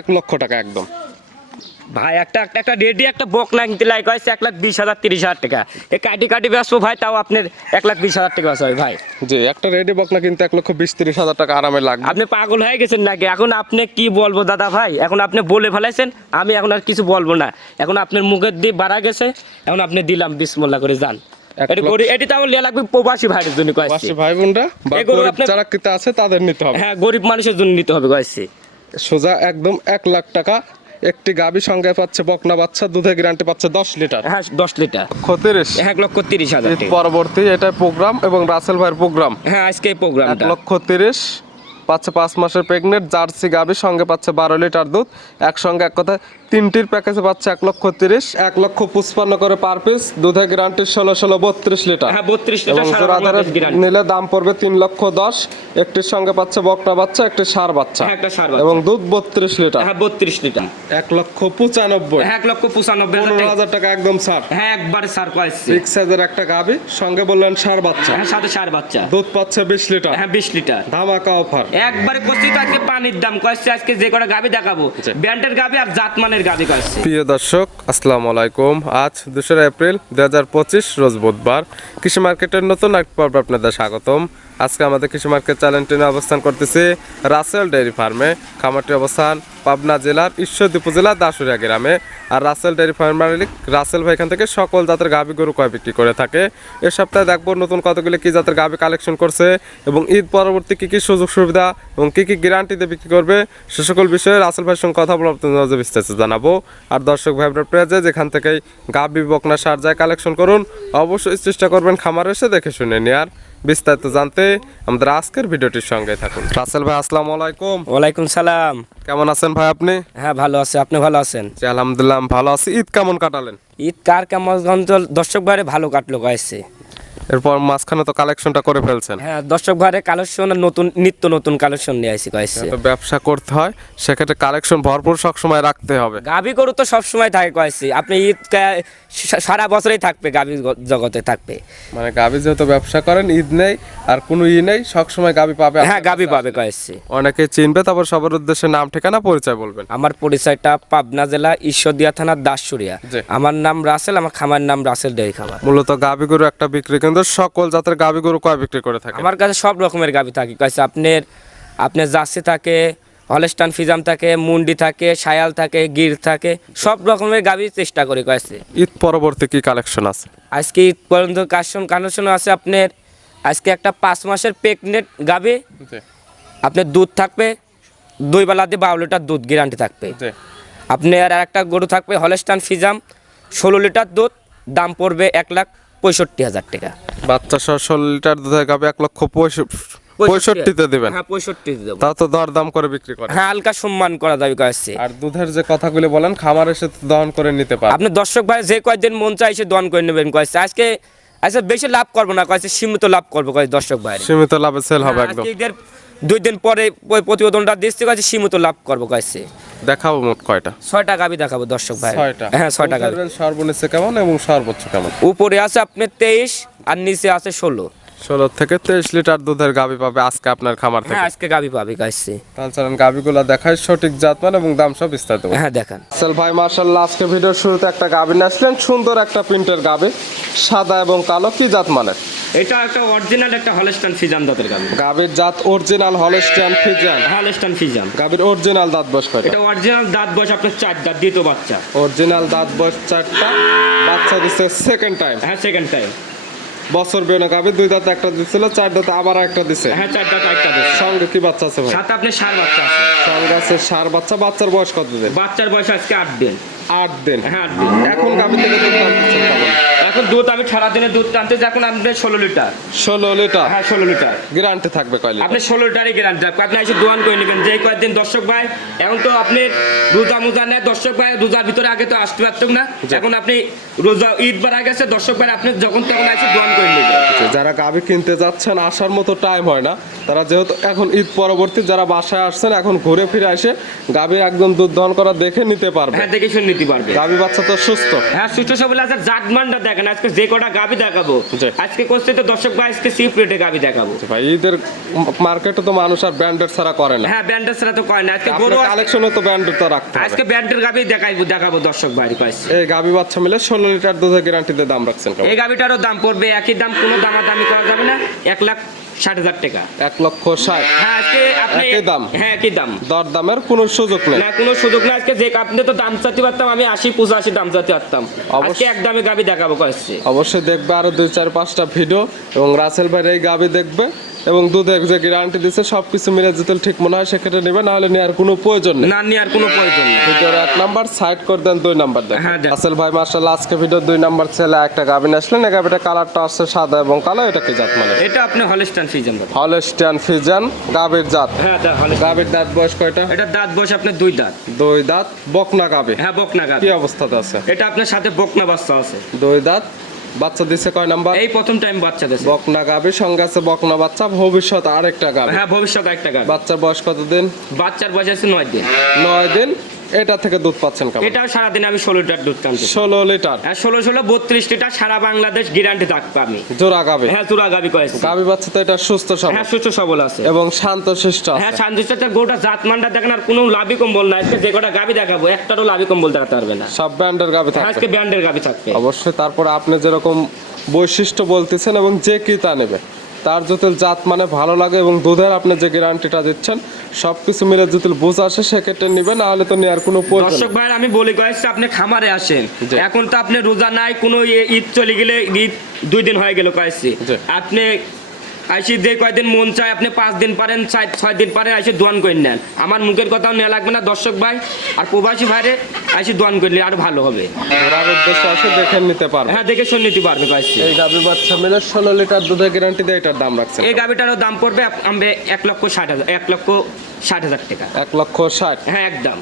এক লক্ষ টাকা একদম। ভাই একটা একটা রেডি একটা বক না কিনতে লাগে হয়েছে এক লাখ বিশ হাজার তিরিশ হাজার টাকা। এই কাটি কাটি বেসবো ভাই তাও আপনার এক লাখ বিশ হাজার টাকা ভাই। জি একটা রেডি বকনা কিন্তু এক লক্ষ বিশ তিরিশ হাজার টাকা আরামে লাগবে। আপনি পাগল হয়ে গেছেন নাকি? এখন আপনি কি বলব দাদা ভাই? এখন আপনি বলে ফেলাইছেন আমি এখন আর কিছু বলব না। এখন আপনার মুখের দিয়ে বাড়া গেছে এখন আপনি দিলাম বিসমোল্লা করে যান। এটি লিয়া লাগবে প্রবাসী ভাইয়ের জন্য কয়েছি ভাই বোনরা যারা আছে তাদের নিতে হবে। হ্যাঁ গরিব মানুষের জন্য নিতে হবে কয়েছি সোজা একদম এক লাখ টাকা। একটি গাবি সঙ্গে পাচ্ছে বকনা বাচ্চা দুধে গ্যারান্টি পাচ্ছে দশ লিটার। হ্যাঁ দশ লিটার। খতিরিশ এক লক্ষ তিরিশ হাজার পরবর্তী এটা প্রোগ্রাম এবং রাসেল ভাইয়ের প্রোগ্রাম হ্যাঁ আজকে প্রোগ্রাম এক লক্ষ তিরিশ। পাচ্ছে পাঁচ মাসের প্রেগনেন্ট জার্সি গাবি সঙ্গে পাচ্ছে বারো লিটার দুধ। একসঙ্গে এক কথা তিনটির প্যাকেজে পাচ্ছে এক লক্ষ তিরিশ এক লক্ষ পুষ্পান্ন করে পার পিস দুধে গ্যারান্টি ষোলো ষোলো বত্রিশ লিটার। হ্যাঁ এবং লিটার সারা জোড়া ধরে বাংলাদেশ গ্যারান্টি নিলে দাম পড়বে তিন লক্ষ দশ একটির সঙ্গে পাচ্ছে বকটা বাচ্চা একটি সার বাচ্চা। হ্যাঁ, একটা ষাঁড় বাচ্চা। এবং দুধ বত্রিশ লিটার। হ্যাঁ বত্রিশ লিটার। এক লক্ষ পঁচানব্বই। হ্যাঁ এক লক্ষ পঁচানব্বই পনেরো হাজার টাকা একদম সার। হ্যাঁ একবারে সার কয়েছি। বিগ সাইজের একটা গাবি সঙ্গে বললেন সার বাচ্চা। হ্যাঁ সাথে সার বাচ্চা। দুধ পাচ্ছে বিশ লিটার। হ্যাঁ বিশ লিটার। ধামাকা অফার একবারে কষি তো আজকে পানির দাম কষ্ট আজকে যে কটা গাবি দেখাবো। জি। ব্যান্ডের গাবি আর জাতমানের গাবি কষ্ট প্রিয় দর্শক আসসালামু আলাইকুম। আজ দোসরা এপ্রিল দু হাজার পঁচিশ রোজ বুধবার। কৃষি মার্কেটের নতুন এক পর্ব আপনাদের স্বাগতম। আজকে আমাদের কৃষি মার্কেট চ্যানেলটি নিয়ে অবস্থান করতেছি রাসেল ডেয়ারি ফার্মে। খামারটি অবস্থান পাবনা জেলার ঈশ্বরদী উপজেলা দাসুরিয়া গ্রামে। আর রাসেল ডেয়ারি ফার্ম মালিক রাসেল ভাই এখান থেকে সকল জাতের গাভি গরু কয় বিক্রি করে থাকে। এ সপ্তাহে দেখব নতুন কতগুলি কি জাতের গাভি কালেকশন করছে এবং ঈদ পরবর্তী কি কি সুযোগ সুবিধা এবং কি কি গ্যারান্টিতে বিক্রি করবে সে সকল বিষয়ে রাসেল ভাইয়ের সঙ্গে কথা বলে আপনাদের বিস্তারিত জানাব। আর দর্শক ভাই, আপনার পেজে যেখান থেকেই গাভি বকনা, সার যায় কালেকশন করুন, অবশ্যই চেষ্টা করবেন খামার এসে দেখে শুনে নেয়ার। বিস্তারিত জানতে আমাদের আজকের ভিডিওটির সঙ্গে থাকুন। রাসেল ভাই আসসালামু আলাইকুম। ওয়ালাইকুম সালাম। কেমন আছেন ভাই আপনি? হ্যাঁ ভালো আছে। আপনি ভালো আছেন? জি, আলহামদুলিল্লাহ ভালো আছি। ঈদ কেমন কাটালেন? ঈদ কার কেমন? দর্শক ভাই ভালো কাটলো কয়েছে এরপর মাঝখানে তো কালেকশনটা করে ফেলছেন। হ্যাঁ দর্শক ঘরে কালেকশন নতুন নিত্য নতুন কালেকশন নিয়ে আসি কয়েছে তো ব্যবসা করতে হয় সেক্ষেত্রে কালেকশন ভরপুর সবসময় রাখতে হবে। গাবি গরু তো সবসময় থাকে কয়েছি আপনি ঈদ সারা বছরই থাকবে গাবি জগতে থাকবে। মানে গাবি যেহেতু ব্যবসা করেন ঈদ নেই আর কোনো ই নেই সবসময় গাবি পাবে হ্যাঁ গাবি পাবে কয়েছি অনেকে চিনবে তারপর সবার উদ্দেশ্যে নাম ঠিকানা পরিচয় বলবেন। আমার পরিচয়টা পাবনা জেলা ঈশ্বরদিয়া থানার দাসুরিয়া। আমার নাম রাসেল আমার খামার নাম রাসেল ডেয়ারি খামার মূলত গাবি গরু একটা বিক্রি কেন্দ্র সকল জাতের গাবি গরু কয় বিক্রি করে থাকে? আমার কাছে সব রকমের গাবি থাকে। কয়েছে আপনার আপনার জার্সি থাকে হলেস্টান ফিজাম থাকে মুন্ডি থাকে সায়াল থাকে গির থাকে সব রকমের গাবি চেষ্টা করি কয়েছে ঈদ পরবর্তী কি কালেকশন আছে? আজকে ঈদ পর্যন্ত কাশন কানেকশন আছে আপনার আজকে একটা পাঁচ মাসের প্রেগনেন্ট গাবি। আপনার দুধ থাকবে দুই বেলা দিয়ে বারো লিটার দুধ গ্যারান্টি থাকবে। জি। আপনার আর একটা গরু থাকবে হলেস্টান ফিজাম ষোলো লিটার দুধ দাম পড়বে এক লাখ পঁয়ষট্টি হাজার টাকা। বাচ্চা সহ ষোলো লিটার দুধের গাবি এক লক্ষ পঁয়ষট্টিতে দিবেন। হ্যাঁ পঁয়ষট্টি দেবো। তা তো করে বিক্রি করে। হ্যাঁ হালকা সম্মান করা যাবে কাছে আর দুধের যে কথাগুলি বলেন খামার এসে দহন করে নিতে পারে আপনি দর্শক ভাই যে কয়েকদিন মন চাই সে দন করে নেবেন কয়েছে। আজকে আজকে বেশি লাভ করব না কয়েছে সীমিত লাভ করব কয়েছে দর্শক ভাই। সীমিত লাভে সেল হবে একদম। আজকে ঈদের দুই দিন পরে ওই প্রতিবেদনটা দেখতে কাছে সীমিত লাভ করব কাছে দেখাবো মোট কয়টা? ছয়টা গাবি দেখাবো দর্শক ভাই। ছয়টা। হ্যাঁ ছয়টা গাবি। সর্বনিচে কেমন এবং সর্বোচ্চ কেমন? উপরে আছে আপনার তেইশ আর নিচে আছে ষোলো। ষোলো থেকে তেইশ লিটার দুধের গাবি পাবে আজকে আপনার খামার থেকে। হ্যাঁ আজকে গাবি পাবি কাছে তাহলে চলেন দেখায় সঠিক জাতমান এবং দাম সব বিস্তারিত। হ্যাঁ দেখান। আচ্ছা ভাই মার্শাল্লাহ আজকে ভিডিওর শুরুতে একটা নিয়ে আসলেন সুন্দর একটা প্রিন্টের গাবি সাদা এবং কালো কি জাত মানের? এটা একটা অরিজিনাল একটা হলস্টান ফিজাম দাঁতের গাবি। গাবির জাত original Holstein Friesian Holstein Friesian গাবির original দাঁত বস কয়টা? এটা অরিজিনাল দাঁত বয়স আপনার চার দাঁত দ্বিতীয় বাচ্চা। অরিজিনাল দাঁত বস চারটা বাচ্চা দিচ্ছে সেকেন্ড টাইম হ্যাঁ সেকেন্ড টাইম বছর বেরোনো গাবি দুই দাঁত একটা দিছিল চার দাতে আবার একটা দিছে। হ্যাঁ চার দাঁত একটা দিছে। সঙ্গে কি বাচ্চা আছে ভাই? সাথে আপনি সার বাচ্চা আছে। সঙ্গে আছে সার বাচ্চা। বাচ্চার বয়স কত দিন? বাচ্চার বয়স আজকে আট দিন। আট দিন। হ্যাঁ আট দিন। এখন গাবি থেকে দুধ এখন দুধ আমি সারা দিনে দুধ টানতে আপনি ষোলো লিটার। ষোলো লিটার? হ্যাঁ ষোলো লিটার। গ্যারান্টি থাকবে কয় আপনি ষোলো লিটারই গ্যারান্টি থাকবে। আপনি এসে দোয়ান করে নেবেন যে কয়েকদিন দর্শক ভাই এখন তো আপনি রোজা মোজা নেয় দর্শক ভাই রোজার ভিতরে আগে তো আসতে পারতাম না। এখন আপনি রোজা ঈদ বার গেছে দর্শক ভাই আপনি যখন তখন এসে দোয়ান করে নেবেন। যারা গাবি কিনতে যাচ্ছেন আসার মতো টাইম হয় না। তারা যেহেতু এখন ঈদ পরবর্তী যারা বাসায় আসছেন এখন ঘুরে ফিরে এসে গাবি একদম দুধ দহন করা দেখে নিতে পারবে। হ্যাঁ দেখে শুনে নিতে পারবে। গাবি বাচ্চা তো সুস্থ। হ্যাঁ সুস্থ সবল আছে জাতমানটা দেখেন আজকে যে কটা গাবি দেখাবো। আজকে করছে তো দর্শক ভাই আজকে সিপ রেটে গাবি দেখাবো। ভাই ঈদের মার্কেটে তো মানুষ আর ব্র্যান্ডেড ছাড়া করে না। হ্যাঁ ব্যান্ডের ছাড়া তো করে না। আজকে গরু আজকে- কালেকশনে তো ব্র্যান্ডেড তো রাখতে আজকে ব্র্যান্ডের গাবি দেখাইবো দেখাবো দর্শক ভাই পাইছি এই গাবি বাচ্চা মিলে ষোলো লিটার দুধের গ্যারান্টিতে দাম রাখছেন এই গাবিটারও দাম পড়বে একই দাম কোনো দামাদামি করা যাবে না। এক লাখ ষাট হাজার টাকা। এক লক্ষ ষাট। হ্যাঁ আজকে আপনি দাম? হ্যাঁ একই দাম। দর দামের কোনো সুযোগ নেই। না কোনো সুযোগ না আজকে যে আপনি তো দাম চাইতে পারতাম আমি আশি পঁচাশি দাম চাইতে পারতাম। আজকে এক দামে গাবি দেখাবো কয়েছে অবশ্যই দেখবে আরও দুই চার পাঁচটা ভিডিও এবং রাসেল ভাইয়ের এই গাবি দেখবে। এবং দুধের যে গ্যারান্টি দিচ্ছে সবকিছু মিলে যদি ঠিক মনে হয় সেক্ষেত্রে নেবে নাহলে নেওয়ার কোনো প্রয়োজন নেই। না নেওয়ার কোনো প্রয়োজন নেই। ভিডিওর এক নাম্বার সাইড করে দেন দুই নাম্বার দেন হ্যাঁ, দেন। ভাই মার্শাল আজকে ভিডিও দুই নাম্বার ছেলে একটা গাবিন আসলেন এই গাবিটা কালারটা আসছে সাদা এবং কালো এটা কি জাত মানে। এটা আপনি হলস্টান ফিজেন বলেন। হলস্টিয়ান ফিজান গাবির জাত। হ্যাঁ। গাবির দাঁত বয়স কয়টা? এটা দাঁত বসে আপনার দুই দাঁত। দুই দাঁত বকনা গাবি হ্যাঁ বকনা গাবি কি অবস্থাতে আছে? এটা আপনার সাথে বকনা বাচ্চা আছে। দুই দাঁত বাচ্চা দিছে কয় নাম্বার? এই প্রথম টাইম বাচ্চা দিছে। বকনা গাবে সঙ্গে আছে বকনা বাচ্চা ভবিষ্যৎ আরেকটা গাবে হ্যাঁ ভবিষ্যৎ একটা গাবে বাচ্চার বয়স কত দিন বাচ্চার বয়স আছে নয় দিন। নয় দিন? এটা থেকে দুধ পাচ্ছেন কেমন? এটাও সারাদিন আমি ষোলো লিটার দুধ টানতে ষোলো লিটার? হ্যাঁ ষোলো ষোলো বত্রিশ লিটার সারা বাংলাদেশ গ্যারান্টি থাকবে আমি। জোড়া গাবি? হ্যাঁ চূড়া গাবি কয়েছে। গাবি বাচ্চা তো এটা সুস্থ সবল। হ্যাঁ সুস্থ সবল আছে। এবং শান্ত শিষ্ট হ্যাঁ আছে। শান্তিস্টার গোটা জাত মানটা দেখেন আর কোনো লাভই কম্বল না আজকে যে কটা গাবি দেখাবো একটারও লাভই কম্বল দেখাতে পারবে না। সব ব্র্যান্ডের গাবি হ্যাঁ, আজকে থাকবে। ব্যান্ডের গাবি থাকবে। অবশ্যই তারপরে আপনি যেরকম বৈশিষ্ট্য বলতেছেন এবং যে কি তা নেবে তার জুতুল জাত মানে ভালো লাগে এবং দুধের আপনি যে গ্যারান্টিটা দিচ্ছেন সব কিছু মিলে জুতুল বুঝ আসে সেক্ষেত্রে নিবে না হলে তো নেওয়ার কোনো দর্শক ভাই আমি বলি কয়েছি আপনি খামারে আসেন। এখন তো আপনি রোজা নাই কোনো ঈদ চলে গেলে ঈদ দুই দিন হয়ে গেল কয়েছি আপনি আইসি যে কয়দিন মন চায় আপনি পাঁচ দিন পারেন ছয় দিন পারেন আইসি দোয়ান করে নেন। আমার মুখের কথাও নেওয়া লাগবে না দর্শক ভাই আর প্রবাসী ভাইরে আইসি দোয়ান করলে আরও ভালো হবে। ঘোরার উদ্দেশ্যে আসে দেখে নিতে পারবে। হ্যাঁ দেখে শুনে নিতে পারবে কয়েছি এই গাবি বাচ্চা মিলে ষোলো লিটার দুধের গ্যারান্টি দিয়ে এটার দাম রাখছেন। এই গাবিটারও দাম পড়বে আমরা এক লক্ষ ষাট হাজার এক লক্ষ ষাট হাজার টাকা। এক লক্ষ ষাট। হ্যাঁ একদম।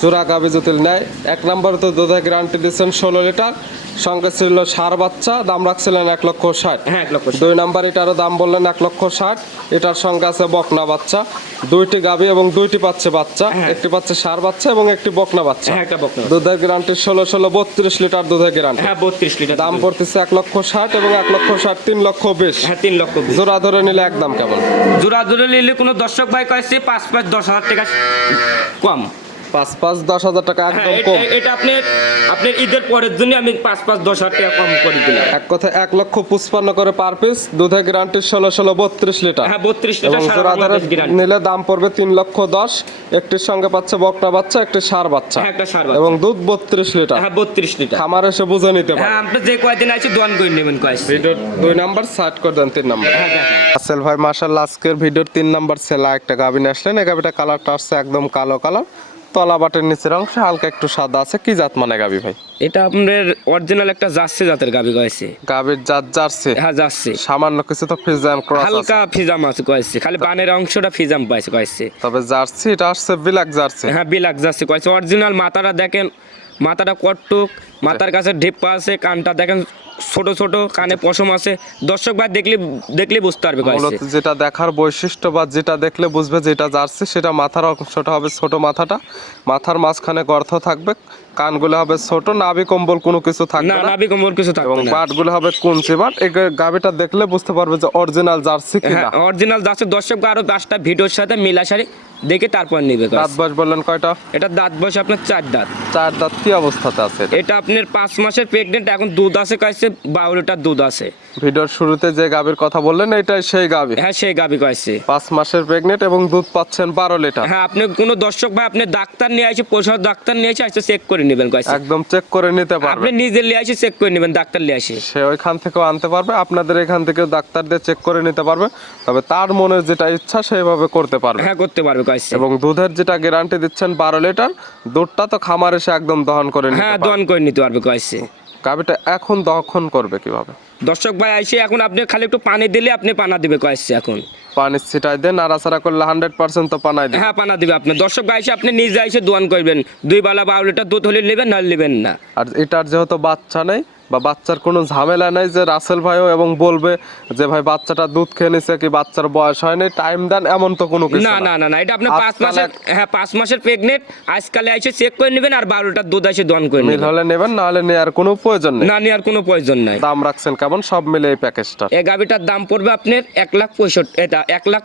জোড়া গাবি যদি নেয়। এক নম্বরে তো দুধের গ্যারান্টি দিচ্ছেন ষোলো লিটার। সঙ্গে ছিল সার বাচ্চা দাম রাখছিলেন এক লক্ষ ষাট। হ্যাঁ এক লক্ষ দুই নাম্বার এটারও দাম বললেন এক লক্ষ ষাট। এটার সঙ্গে আছে বকনা বাচ্চা। দুইটি গাবি এবং দুইটি পাচ্ছে বাচ্চা। হ্যাঁ। একটি পাচ্ছে সার বাচ্চা এবং একটি বকনা বাচ্চা। হ্যাঁ দুধের গ্যারান্টি ষোলো ষোলো বত্রিশ লিটার দুধের গ্যারান্টি হ্যাঁ বত্রিশ লিটার দাম পড়তেছে এক লক্ষ ষাট এবং এক লক্ষ ষাট তিন লক্ষ বিশ। হ্যাঁ তিন লক্ষ জোড়া ধরে নিলে একদম কেমন? জোড়া ধরে নিলে কোনো দর্শক ভাই কয়েছে পাঁচ পাঁচ দশ হাজার টাকা কম। পাঁচ পাঁচ দশ হাজার টাকা হ্যাঁ একদম কম। এটা আপনি আপনার ঈদের পরের জন্য আমি পাঁচ পাঁচ দশ হাজার টাকা কম করে দিলাম। এক কথায় এক লক্ষ পঁচপান্ন করে পার পিস দুধের গ্যারান্টি ষোলো ষোলো বত্রিশ লিটার। হ্যাঁ বত্রিশ লিটার নিলে দাম পড়বে তিন লক্ষ দশ একটির সঙ্গে পাচ্ছে বকনা বাচ্চা একটি সার বাচ্চা। হ্যাঁ একটা সার এবং দুধ বত্রিশ লিটার। হ্যাঁ বত্রিশ লিটার। খামার এসে বুঝে নিতে হ্যাঁ পারে আপনি যে কয়দিন আছে দোয়ান করে নেবেন ভিডিওর দুই নাম্বার সার্চ করে দেন তিন নাম্বার। হ্যাঁ আসেল ভাই মার্শাল্লাহ আজকের ভিডিওর তিন নাম্বার সেলা একটা গাবিন আসলেন। এই গাবিটা কালারটা আসছে একদম কালো কালার তলা বাটের নিচের অংশ হালকা একটু সাদা আছে। কি জাত মানে গাবি ভাই? এটা আপনার অরিজিনাল একটা জার্সি জাতের গাবি কয়েছে। গাবির জাত জার্সি? হ্যাঁ জার্সি। সামান্য কিছু তো ফিজান ক্রস হালকা ফিজাম আছে কয়েছে খালি বানের অংশটা ফিজাম পাইছে কয়েছে। তবে জার্সি এটা আসছে বিলাক জার্সি। হ্যাঁ বিলাক যাচ্ছে কয়েছে। অরিজিনাল মাথাটা দেখেন মাথাটা কটটুক মাথার কাছে ঢেপা আছে কানটা দেখেন ছোট ছোট কানে পশম আছে। দর্শক ভাই দেখলে দেখলে বুঝতে পারবে মূলত যেটা দেখার বৈশিষ্ট্য বা যেটা দেখলে বুঝবে যেটা জার্সি সেটা মাথার অংশটা হবে ছোট মাথাটা। মাথার মাঝখানে গর্ত থাকবে কানগুলো হবে ছোট নাভি কম্বল কোনো কিছু থাকবে না নাবি কম্বল কিছু থাকবে না। বাটগুলো হবে কুঞ্চি বাট এই গাবিটা দেখলে বুঝতে পারবে যে অরিজিনাল জার্সি হ্যাঁ কিনা অরিজিনাল যাচ্ছে দর্শক ভাই আরও পাঁচটা ভিডিওর সাথে মিলাসারি দেখে তারপর নেবে দাঁত বয়স বললেন কয়টা? এটা দাঁত বয়স আপনার চার দাঁত। চার দাঁত কি অবস্থাতে আছে এটা? আপনার পাঁচ মাসের প্রেগনেন্ট এখন দুধ আছে কয়েছে বারো দুধ আছে। ভিডিওর শুরুতে যে গাবির কথা বললেন এটাই সেই গাবি হ্যাঁ সেই গাবি কয়েছে। পাঁচ মাসের প্রেগনেন্ট এবং দুধ পাচ্ছেন বারো লিটার। হ্যাঁ আপনি কোনো দর্শক ভাই আপনি ডাক্তার নিয়ে আসে পশু ডাক্তার নিয়ে আসে চেক করে নেবেন কয়েছে। একদম চেক করে নিতে পারবে। আপনি নিজে নিয়ে আসে চেক করে নেবেন ডাক্তার নিয়ে আসে সে ওইখান থেকেও আনতে পারবে আপনাদের এখান থেকেও ডাক্তার দিয়ে চেক করে নিতে পারবে। তবে তার মনের যেটা ইচ্ছা সেইভাবে করতে পারবে। হ্যাঁ করতে পারবে কয়েছে। এবং দুধের যেটা গ্যারান্টি দিচ্ছেন বারো লিটার দুধটা তো খামার এসে একদম দহন করে হ্যাঁ দন করে নিতে পারবে কয়েছে। গাবিটা এখন দহন করবে কীভাবে? দর্শক ভাই আইসে এখন আপনি খালি একটু পানি দিলে আপনি পানা দিবে কয়েছে এখন। পানি ছিটাই দেন নাড়াচাড়া করলে হান্ড্রেড পার্সেন্ট তো পানাই দেবে। হ্যাঁ পানা দিবে আপনি। দর্শক ভাই আইসে আপনি নিজে আইসে দোয়ান করবেন। দুই বেলা বারো লিটার দুধ হলে নেবেন না নেবেন না। আর এটার যেহেতু বাচ্চা নেই বা বাচ্চার কোনো ঝামেলা নাই যে রাসেল ভাইও এবং বলবে যে ভাই বাচ্চাটা দুধ খেয়ে নিছে কি বাচ্চার বয়স হয়নি টাইম দেন এমন তো কোনো কিছু না না। না না এটা আপনি পাঁচ মাসের হ্যাঁ পাঁচ মাসের প্রেগনেন্ট আজকালে এসে চেক করে নেবেন আর বারোটার দুধ এসে দন করে নেবেন। হলে নেবেন না হলে নেওয়ার কোনো প্রয়োজন নেই। না নেওয়ার কোনো প্রয়োজন নাই। দাম রাখছেন কেমন? সব মিলে এই প্যাকেজটা এই গাভিটার দাম পড়বে আপনার এক লাখ পঁয়ষট্টি এটা এক লাখ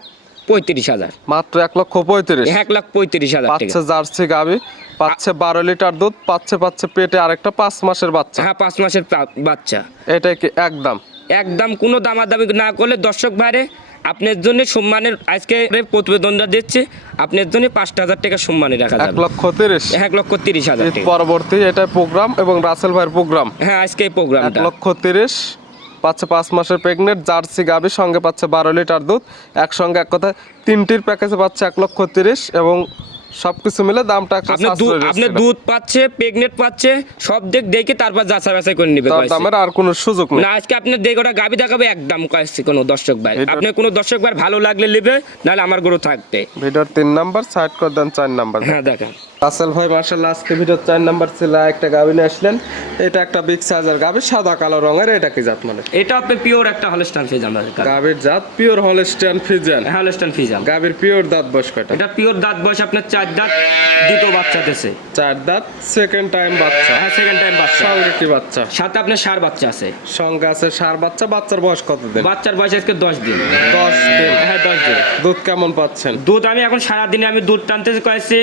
পঁয়ত্রিশ হাজার। মাত্র এক লক্ষ পঁয়ত্রিশ। এক লাখ পঁয়ত্রিশ হাজার পাচ্ছে জার্সি গাবি পাচ্ছে বারো লিটার দুধ পাচ্ছে পাচ্ছে পেটে আরেকটা পাঁচ মাসের বাচ্চা। হ্যাঁ পাঁচ মাসের বাচ্চা। এটাই কি একদম? একদম কোনো দামাদামি না করলে দর্শক ভাইরে আপনার জন্য সম্মানের আজকে প্রতিবেদনটা দিচ্ছে আপনার জন্য পাঁচটা হাজার টাকা সম্মানে রাখা এক লক্ষ তিরিশ। এক লক্ষ তিরিশ হাজার পরবর্তী এটা প্রোগ্রাম এবং রাসেল ভাইয়ের প্রোগ্রাম। হ্যাঁ আজকে এই এক লক্ষ তিরিশ। পাচ্ছে পাঁচ মাসের প্রেগনেন্ট জার্সি গাভি, সঙ্গে পাচ্ছে বারো লিটার দুধ। একসঙ্গে এক কথায় তিনটির প্যাকেজে পাচ্ছে এক লক্ষ তিরিশ এবং সবকিছু মিলে দামটা আপনার দুধ রয়েছে। দুধ পাচ্ছে প্রেগনেন্ট পাচ্ছে সব দিক দেখে তারপর যাচাই বাছাই করে নিবে। দামের আর কোনো সুযোগ নেই। না আজকে আপনার দেখে ওটা গাবি দেখাবে একদম কয়েছে কোনো দর্শক ভাই। আপনার কোনো দর্শক ভাই ভালো লাগলে নেবে নাহলে আমার গরু থাকবে। ভিডিওর তিন নাম্বার সাইড করে দেন চার নাম্বার। হ্যাঁ দেখেন। রাসেল ভাই মার্শাল্লাহ আজকে ভিডিওর চার নাম্বার ছিল একটা গাবি নিয়ে আসলেন। এটা একটা বিগ সাইজের গাবি সাদা কালো রঙের এটা কি জাত মানে? এটা আপনি পিওর একটা হলস্টান ফিজ আমাদের গাবির জাত pure Holstein Friesian Holstein Friesian গাবির pure দাঁত বয়স কয়টা? এটা পিওর দাঁত বয়স আপনার চার দাঁত দুটো বাচ্চা দিয়েছে চার দাঁত সেকেন্ড টাইম বাচ্চা। হ্যাঁ সেকেন্ড টাইম বাচ্চা। সঙ্গে কি বাচ্চা? সাথে আপনার সার বাচ্চা আছে। সঙ্গে আছে সার বাচ্চা বাচ্চার বয়স কত দিন বাচ্চার বয়স আজকে দশ দিন। দশ দিন। হ্যাঁ দশ দিন। দুধ কেমন পাচ্ছেন? দুধ আমি এখন সারাদিনে আমি দুধ টানতে কয়েছি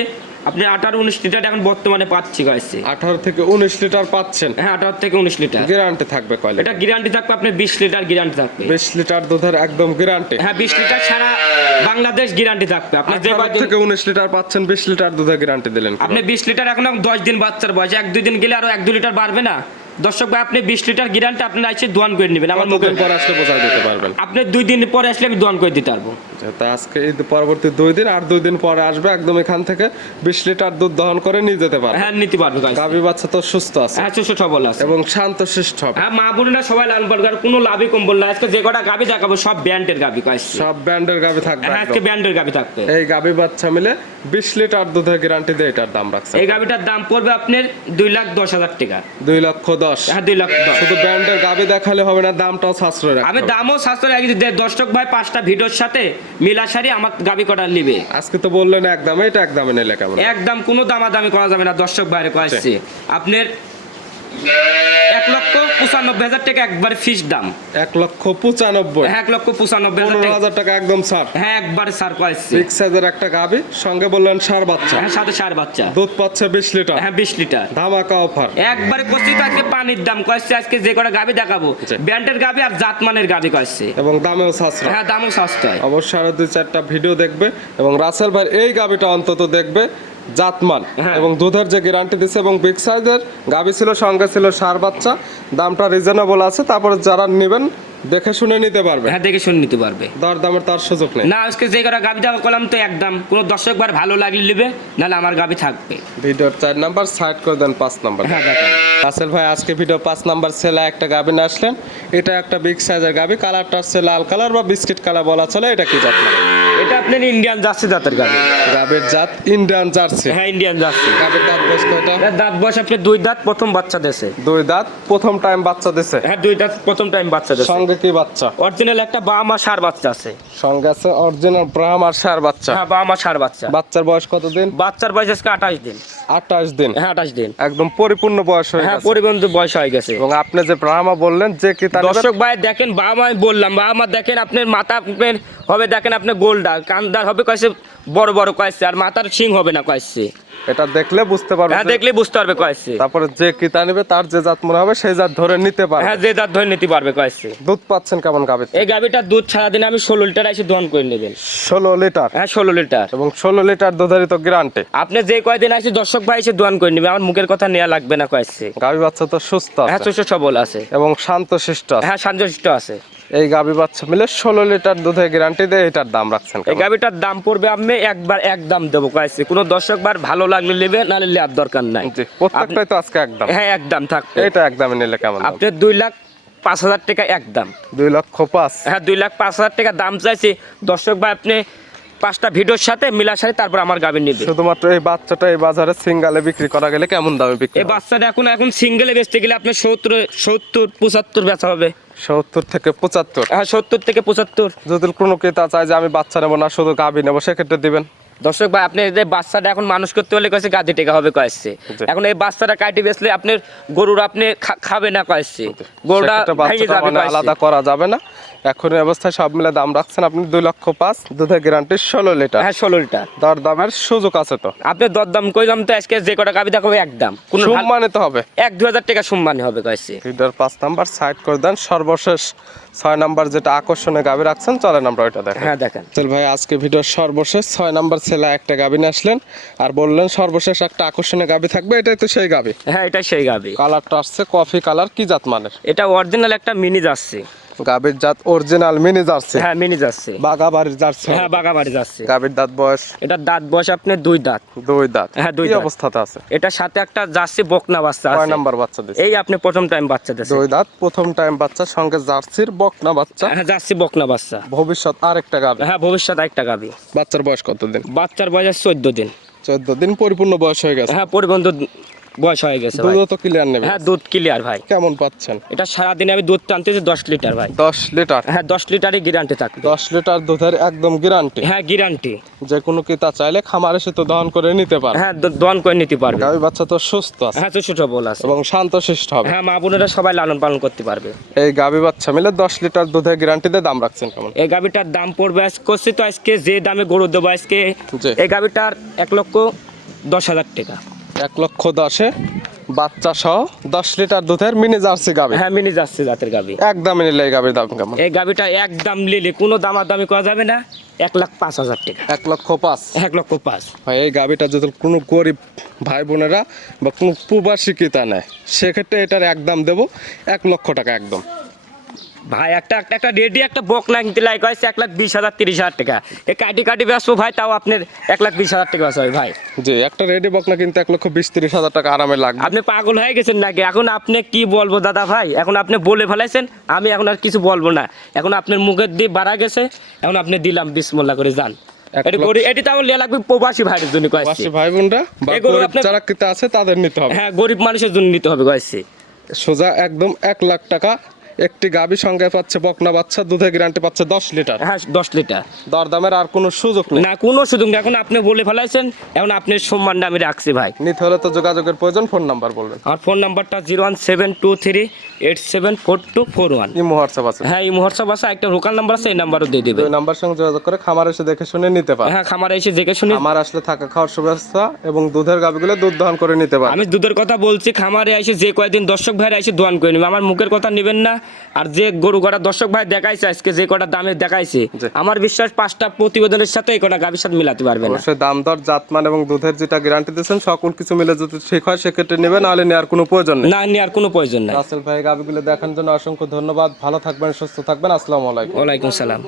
আপনি আঠারো উনিশ লিটার এখন বর্তমানে পাচ্ছি কয়েছি আঠারো থেকে উনিশ লিটার পাচ্ছেন? হ্যাঁ আঠারো থেকে উনিশ লিটার। গ্যারান্টি থাকবে কয় এটা গ্যারান্টি থাকবে আপনি বিশ লিটার গ্যারান্টি থাকবে। বিশ লিটার দুধের একদম গ্যারান্টি হ্যাঁ বিশ লিটার সারা বাংলাদেশ গ্যারান্টি থাকবে। আপনি যে থেকে উনিশ লিটার পাচ্ছেন বিশ লিটার দুধের গ্যারান্টি দিলেন আপনি বিশ লিটার এখন দশ দিন বাচ্চার বয়স এক দুই দিন গেলে আরও এক দুই লিটার বাড়বে না। দর্শক ভাই আপনি বিশ লিটার গ্যারান্টি আপনি এসে দোয়ান করে নেবেন। আমার মুখের পর আসলে বোঝাই দিতে পারবেন? আপনি দুই দিন পরে আসলে আমি দোয়ান করে দিতে পারব। তা আজকে ঈদ পরবর্তী দুই দিন আর দুই দিন পরে আসবে একদম এখান থেকে বিশ লিটার দুধ দহন করে নিয়ে যেতে পারবে। হ্যাঁ নিতে পারবে। গাভী বাচ্চা তো সুস্থ আছে। হ্যাঁ সুস্থ সবল আছে। এবং শান্ত শিষ্ট হবে হ্যাঁ মা বোনেরা সবাই লালন পালন করে কোনো লাভই কম বলল আজকে যে কটা গাবি দেখাবো সব ব্যান্ডের গাবি কয়েছি সব ব্র্যান্ডের গাভী থাকবে হ্যাঁ আজকে। ব্যান্ডের গাবি থাকবে। এই গাভী বাচ্চা মিলে বিশ লিটার দুধের গ্যারান্টি দিয়ে এটার দাম রাখছে। এই গাবিটার দাম পড়বে আপনার দুই লাখ দশ হাজার টাকা। দুই লক্ষ দশ। হ্যাঁ দুই লাখ দশ। শুধু ব্র্যান্ডের গাভী দেখালে হবে না দামটাও সাশ্রয় আমি দামও সাশ্রয় রাখি দর্শক ভাই পাঁচটা ভিডিওর সাথে মিলাসারি আমার গাবি কটার নিবে। আজকে তো বললেন একদম এটা একদম নিলে কেমন? একদম কোনো দামাদামি করা যাবে না দর্শক বাইরে আসছে। আপনার পঁচানব্বই হাজার টাকা একবার ফিস দাম। এক লক্ষ পঁচানব্বই। এক লক্ষ পঁচানব্বই হাজার টাকা। একদম ছাড়। হ্যাঁ একবার সার কয়েছে বিগ সাইজের একটা গাভী সঙ্গে বললেন সার বাচ্চা। হ্যাঁ সাথে সার বাচ্চা। দুধ পাচ্ছে বিশ লিটার। হ্যাঁ বিশ লিটার। ধামাকা অফার। একবারে কষি তো আজকে পানির দাম। কয়েছে আজকে যে কটা গাবি দেখাবো। ব্যান্ডের গাবি আর জাতমানের গাবি কয়েছে। এবং দামেও সাশ্রয়। হ্যাঁ দামও সস্তায় অবশ্যই আরও দুই চারটা ভিডিও দেখবে এবং রাসেল ভাই এই গাবিটা অন্তত দেখবে। জাতমান হ্যাঁ। এবং দুধের যে গ্যারান্টি দিচ্ছে এবং বিগ সাইজের গাবি ছিল সঙ্গে ছিল সার বাচ্চা দামটা রিজনেবল আছে তারপরে যারা নেবেন দেখে শুনে নিতে পারবে। হ্যাঁ দেখে শুনে নিতে পারবে। দর দামের তার সুযোগ নেই। না আজকে যে কটা গাবি দেওয়া করলাম তো একদম কোনো দর্শক বার ভালো লাগলে নেবে নাহলে আমার গাবি থাকবে। ভিডিওর চার নাম্বার সাইড করে দেন পাঁচ নাম্বার। হ্যাঁ রাসেল ভাই আজকে ভিডিও পাঁচ নাম্বার সেলা একটা গাবি নিয়ে আসলেন। এটা একটা বিগ সাইজের গাবি কালারটা হচ্ছে লাল কালার বা বিস্কিট কালার বলা চলে এটা কি জাত আপনার ইন্ডিয়ান জার্সি জাতের গাবে গাবের জাত ইন্ডিয়ান জার্সি হ্যাঁ ইন্ডিয়ান জার্সি গাবের দাঁত বয়স কয়টা? এর দাঁত বয়স আপনি দুই দাঁত প্রথম বাচ্চা দেশে দুই দাঁত প্রথম টাইম বাচ্চা দেশে হ্যাঁ দুই দাঁত প্রথম টাইম বাচ্চা দেশে সঙ্গে কি বাচ্চা? অরিজিনাল একটা বাম আর সার বাচ্চা আছে। সঙ্গে আছে অরিজিনাল ব্রাহ্ম আর সার বাচ্চা। হ্যাঁ বাম আর সার বাচ্চা। বাচ্চার বয়স কত দিন বাচ্চার বয়স আজকে আঠাশ দিন। আঠাশ দিন। হ্যাঁ আঠাশ দিন। একদম পরিপূর্ণ বয়স হয়ে হ্যাঁ পরিপূর্ণ বয়স হয়ে গেছে। এবং আপনি যে ব্রাহ্মা বললেন যে কি তার দর্শক ভাই দেখেন বাবা মা বললাম বাবা মা দেখেন আপনার মাথা আপনার হবে দেখেন আপনার গোলডা কান্দার হবে কয়েছে বড় বড় কয়েছে আর মাথার সিং হবে না কয়েছে। এটা দেখলে বুঝতে পারবে হ্যাঁ দেখলে বুঝতে পারবে কয়েছে। তারপরে যে কিতা নেবে তার যে জাত মনে হবে সেই জাত ধরে নিতে পারবে। হ্যাঁ যে দাঁত ধরে নিতে পারবে কয়েছে। দুধ পাচ্ছেন কেমন গাবে এই গাভিটার দুধ সারাদিন আমি ষোলো লিটার এসে দহন করে নেবেন। ষোলো লিটার? হ্যাঁ ষোলো লিটার। এবং ষোলো লিটার দুধেরই তো গ্যারান্টি আপনি যে কয়দিন আসে দর্শক ভাই এসে দোয়ান করে নেবে আমার মুখের কথা নেওয়া লাগবে না কয়েছে। গাভী বাচ্চা তো সুস্থ হ্যাঁ সুস্থ সবল আছে। এবং শান্ত শিষ্ট আছে। হ্যাঁ শান্তশিষ্ট আছে। এই গাভী বাচ্চা মিলে ষোলো লিটার দুধের গ্যারান্টি দিয়ে এটার দাম রাখছেন এই? গাভিটার দাম পড়বে আমি একবার এক দাম দেবো কয়েছে কোনো দর্শক বার ভালো লাগলে নেবে নাহলে নেওয়ার দরকার নাই। প্রত্যেকটাই তো আজকে একদম। হ্যাঁ একদম থাকবে। এটা একদমই নিলে কেমন আপনি দুই লাখ পাঁচ হাজার টাকা একদম দুই লক্ষ পাঁচ। হ্যাঁ দুই লাখ পাঁচ হাজার টাকা দাম চাইছে। দর্শক ভাই আপনি পাঁচটা ভিডিওর সাথে মিলার সাথে তারপর আমার গাভী নিবে। শুধুমাত্র এই বাচ্চাটা এই বাজারে সিঙ্গেলে বিক্রি করা গেলে কেমন দামে বিক্রি এই বাচ্চাটা এখন এখন সিঙ্গেলে বেচতে গেলে আপনি সত্তর সত্তর পঁচাত্তর বেচা হবে। সত্তর থেকে পঁচাত্তর। হ্যাঁ সত্তর থেকে পঁচাত্তর। যদি কোনো ক্রেতা চায় যে আমি বাচ্চা নেব না শুধু গাভি নেব সেক্ষেত্রে দিবেন। দর্শক ভাই আপনি এই যে বাচ্চাটা এখন মানুষ করতে হলে কয়েছে গাদি টেকা হবে কয়েছে। এখন এই বাচ্চাটা কাটি বেচলে আপনার গরুর আপনি খাবে না কয়েছে। গরুটা মানে। আলাদা করা যাবে না। এখন অবস্থায় সব মিলে দাম রাখছেন আপনি দুই লক্ষ পাঁচ দুধের গ্যারান্টি ষোলো লিটার। হ্যাঁ ষোলো লিটার। দর দামের সুযোগ আছে তো? আপনি দরদাম কইলাম তো আজকে যে কটা গাবি দেখাবে একদম। কোন সম্মানিত হবে। এক দু হাজার টাকা সম্মানী হবে কয়েছে ভিডিওর পাঁচ নাম্বার সাইড করে দেন। সর্বশেষ ছয় নাম্বার যেটা আকর্ষণীয় গাবি রাখছেন চলেন আমরা ওইটা দেখেন হ্যাঁ দেখেন। চল ভাই আজকে ভিডিওর সর্বশেষ ছয় নাম্বার ছেলে একটা গাভি নিয়ে আসলেন। আর বললেন সর্বশেষ একটা আকর্ষণীয় গাভি থাকবে এটাই তো সেই গাবি। হ্যাঁ এটা সেই গাবি। কালারটা আসছে কফি কালার কি জাত মানের? এটা অরিজিনাল একটা মিনি যাচ্ছে। গাভির জাত অরিজিনাল মিনি জার্সি হ্যাঁ মিনি যাচ্ছে বাগা বাড়ির জার্সি হ্যাঁ বাগাবাড়ি যাচ্ছে গাভির দাঁত বয়স? এটা দাঁত বয়স আপনার দুই দাঁত। দুই দাঁত। হ্যাঁ, দুই। অবস্থাতে আছে? এটার সাথে একটা যাচ্ছে বকনা বাচ্চা আছে। কয় নাম্বার বাচ্চা দিচ্ছে এই আপনি প্রথম টাইম বাচ্চা দিয়েছে দুই দাঁত প্রথম টাইম বাচ্চা সঙ্গে জার্সির বকনা বাচ্চা। হ্যাঁ জার্সি বকনা বাচ্চা। ভবিষ্যৎ আরেকটা গাভি। হ্যাঁ ভবিষ্যৎ একটা গাবি বাচ্চার বয়স কতদিন? বাচ্চার বয়স চোদ্দ দিন। চোদ্দ দিন পরিপূর্ণ বয়স হয়ে গেছে। হ্যাঁ পরিবন্ধ বয়স হয়ে গেছে ভাই। দুধও তো ক্লিয়ার নেবে। হ্যাঁ দুধ ক্লিয়ার ভাই। কেমন পাচ্ছেন? এটা সারাদিনে আমি দুধ টানতেছি দশ লিটার ভাই। দশ লিটার হ্যাঁ দশ লিটারই গ্যারান্টি থাকবে। দশ লিটার দুধের একদম গ্যারান্টি হ্যাঁ গ্যারান্টি যে কোনো ক্রেতা চাইলে খামার এসে তো দহন করে নিতে পারে হ্যাঁ দ- দন করে নিতে পারবে। গাভী বাচ্চা তো সুস্থ আছে। হ্যাঁ ছোট বল আছে। এবং শান্ত শিষ্ট হবে। হ্যাঁ মা বোনেরা সবাই লালন পালন করতে পারবে। এই গাভী বাচ্চা মিলে দশ লিটার দুধের গ্যারান্টিতে দাম রাখছেন কেমন? এই গাভিটার দাম পড়বে আজ করছি তো আজকে যে দামে গরু দেবো আজকে এই গাভিটার এক লক্ষ দশ হাজার টাকা। এক লক্ষ দশে বাচ্চা সহ দশ লিটার দুধের মিনি জার্সি গাভী হ্যাঁ মিনি যাচ্ছে জাতের গাবি। একদম নিলে গাভীর দাম কেমন? এই গাভিটা একদম নিলে কোনো দামাদামি করা যাবে না। এক লাখ পাঁচ হাজার টাকা। এক লক্ষ পাঁচ। এক লক্ষ পাঁচ। ভাই এই গাভীটা যদি কোনো গরিব ভাই বোনেরা বা কোনো প্রবাসী ক্রেতা নেয় সেক্ষেত্রে এটার একদম দেবো এক লক্ষ টাকা একদম। ভাই একটা একটা রেডি একটা বক না কিনতে হয়েছে এক লাখ বিশ হাজার তিরিশ হাজার টাকা। এই কাটি কাটি ব্যস্ত ভাই তাও আপনার এক লাখ বিশ হাজার টাকা ভাই। জি একটা রেডি বকনা কিন্তু এক লক্ষ বিশ তিরিশ হাজার টাকা আরামে লাগবে। আপনি পাগল হয়ে গেছেন নাকি? এখন আপনি কি বলব দাদা ভাই? এখন আপনি বলে ফেলাইছেন আমি এখন আর কিছু বলব না। এখন আপনার মুখের দিয়ে বাড়া গেছে এখন আপনি দিলাম বিসমোল্লা করে যান। এটি লিয়া লাগবে প্রবাসী ভাইয়ের জন্য কয়েছে ভাই বোনরা যারা আছে তাদের নিতে হবে। হ্যাঁ গরিব মানুষের জন্য নিতে হবে কয়েছে সোজা একদম এক লাখ টাকা একটি গাভী সঙ্গে পাচ্ছে বকনা বাচ্চা দুধের গ্যারান্টি পাচ্ছে দশ লিটার। হ্যাঁ দশ লিটার। দরদামের আর কোনো সুযোগ নেই। না কোনো সুযোগ নেই। এখন আপনি বলে ফেলাইছেন এখন আপনার সম্মানটা আমি রাখছি ভাই। নিতে হলে তো যোগাযোগের প্রয়োজন ফোন নাম্বার বলবেন। আর ফোন নাম্বারটা zero one seven two three eight seven four two four one. কি হোয়াটসঅ্যাপ আছে। হ্যাঁ এই মুহূর্তে বাসা একটা লোকাল নাম্বার আছে এই নাম্বারও দিয়ে দেবে ওই নাম্বার সঙ্গে যোগাযোগ করে খামার এসে দেখে শুনে নিতে পারে হ্যাঁ খামারে এসে দেখে শুনে আমার আসলে থাকা খাওয়ার সুব্যবস্থা এবং দুধের গাভীগুলো দুধ দহন করে নিতে পারে আমি দুধের কথা বলছি খামারে এসে যে কয়েকদিন দর্শক ভাইরা এসে দোয়ান করে নেবে। আমার মুখের কথা নেবেন না আর যে গরু কটা দর্শক ভাই দেখাইছে আজকে যে কটা দামে দেখাইছে আমার বিশ্বাস পাঁচটা প্রতিবেদনের সাথে এই কটা গাভীর সাথে মিলাতে পারবে না। অবশ্যই দাম দর জাতমান এবং দুধের যেটা গ্যারান্টি দিয়েছেন সকল কিছু মিলে যদি ঠিক হয় সেক্ষেত্রে নেবে নাহলে নেওয়ার কোনো প্রয়োজন নেই। না নেওয়ার কোনো প্রয়োজন নেই। আসল ভাই গাভীগুলো দেখার জন্য অসংখ্য ধন্যবাদ। ভালো থাকবেন সুস্থ থাকবেন। আসসালামু আলাইকুম। ওয়ালাইকুম সালাম।